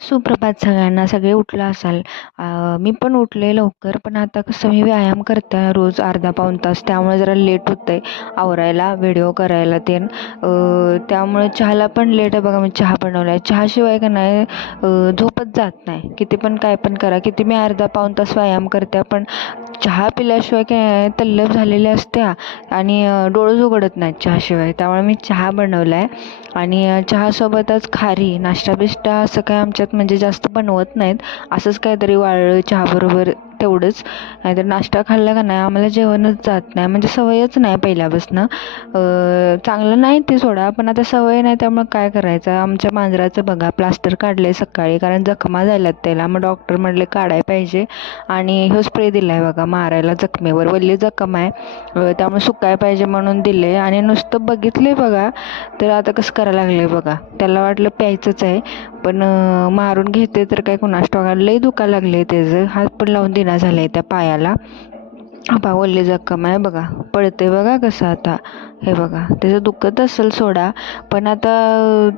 सुप्रभात सगळ्यांना. सगळे उठला असाल. मी पण उठले लवकर, पण आता कसं मी व्यायाम करते रोज अर्धा पाऊण तास, त्यामुळे जरा लेट होतंय आवरायला, व्हिडिओ करायला त्यामुळे चहाला पण लेट आहे बघा. मी चहा बनवलाय. चहाशिवाय का नाही झोपच जात नाही. किती पण काय पण करा, किती मी अर्धा पाऊण तास व्यायाम करते, पण चहा पिल्याशिवाय काय तल्लफ झालेली असत्या आणि डोळंच उघडत नाहीत चहाशिवाय. त्यामुळे मी चहा बनवलाय आणि चहासोबतच खारी नाश्ता बिष्टा असं काय आमच्यात म्हणजे जास्त बनवत नाहीत. असंच काहीतरी वाळलं चहाबरोबर तेवढंच. नाहीतर नाश्ता खाल्ला का नाही आम्हाला जेवणच जात नाही, म्हणजे सवयच नाही पहिल्यापासून. चांगलं नाही ते सोडा, पण आता सवय नाही त्यामुळे काय करायचं. आमच्या मांजराचं बघा प्लास्टर काढलंय सकाळी, कारण जखमा झाल्यात त्याला. मग डॉक्टर म्हणले काढाय पाहिजे आणि ह्यो स्प्रे दिलाय बघा मारायला जखमेवर. वल्ली जखम आहे त्यामुळे सुकाय पाहिजे म्हणून दिले. आणि नुसतं बघितले बघा तर आता कसं करायला लागले बघा. त्याला वाटलं प्यायचंच आहे, पण मारून घेते तर काय कुणास ठाऊक. लई दुखायला लागले त्याचं. हात पण लावून दिना झालाय त्या पायाला. वल्ली जखम आहे बघा. पळते बघा कसं आता. हे बघा त्याचं दुखत असेल सोडा, पण आता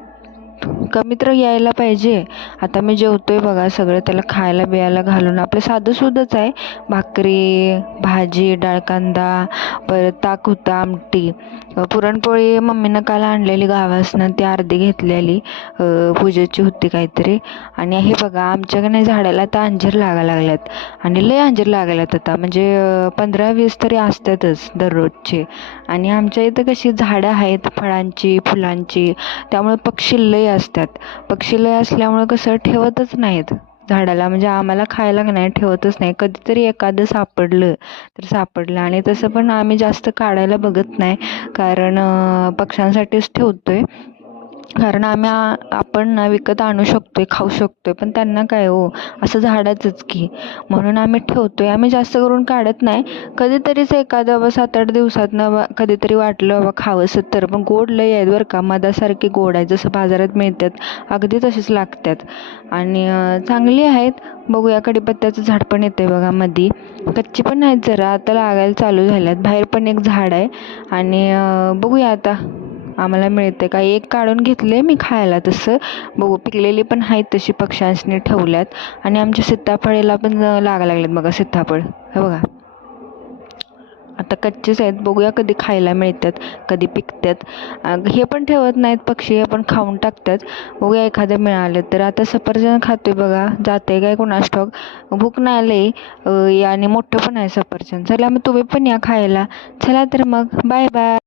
कमी तर यायला पाहिजे. आता मी जेवतोय बघा सगळं त्याला खायला बियायला घालून. आपलं साधं सुधच आहे. भाकरी, भाजी, डाळ कांदा, परत ताक होतं, आमटी, पुरणपोळी मम्मीनं काल आणलेली गावासनं, ती अर्धी घेतलेली पूजेची होती काहीतरी. आणि हे बघा आमच्याकडे झाडाला आता अंजीर लागायला लागल्यात, आणि लय अंजीर लागायलात आता, म्हणजे 15-20 तरी असतातच दररोजचे. आणि आमच्या इथं कशी झाडं आहेत फळांची फुलांची, त्यामुळे पक्षी लय असतात. पक्षी लय असल्यामुळे कसं ठेवतच नाहीत झाडाला, म्हणजे आम्हाला खायला नाही ठेवतच नाही. कधीतरी एखादं सापडलं तर सापडलं, आणि तसं पण आम्ही जास्त काढायला बघत नाही, कारण पक्ष्यांसाठीच ठेवतोय. कारण आपण ना विकत आणू शकतोय, खाऊ शकतोय, पण त्यांना काय हो, असं झाडाचंच की. म्हणून आम्ही ठेवतोय. आम्ही जास्त करून काढत नाही. कधीतरीच एखादं 7-8 दिवसातनं कधीतरी वाटलं बाबा खावंसं तर. पण गोड लय आहेत बरं का, मधासारखे गोड आहेत, जसं बाजारात मिळतात अगदी तसेच लागतात. आणि चांगली आहेत. बघूया कडीपत्त्याचं झाड पण येते बघा मधी. कच्ची पण आहेत जरा, आता लागायला चालू झाल्यात. बाहेर पण एक झाड आहे. आणि बघूया आता आम्हाला मिळते का. एक काढून घेतले मी खायला, तसं बघू. पिकलेली पण आहेत तशी पक्ष्यांनी ठेवल्यात. आणि आमच्या सीताफळीला पण लागा लागल्यात बघा सीताफळ. हे बघा आता कच्चेच आहेत. बघूया कधी खायला मिळतात, कधी पिकतात. हे पण ठेवत नाहीत पक्षी, हे पण खाऊन टाकतात. बघूया एखादं मिळालं तर. आता सफरचंद खातोय बघा, जाते काय कोणास ठाऊक. भूक नाही लई आणि मोठं पण आहे सफरचंद. चला मग तुम्ही पण या खायला. चला तर मग, बाय बाय.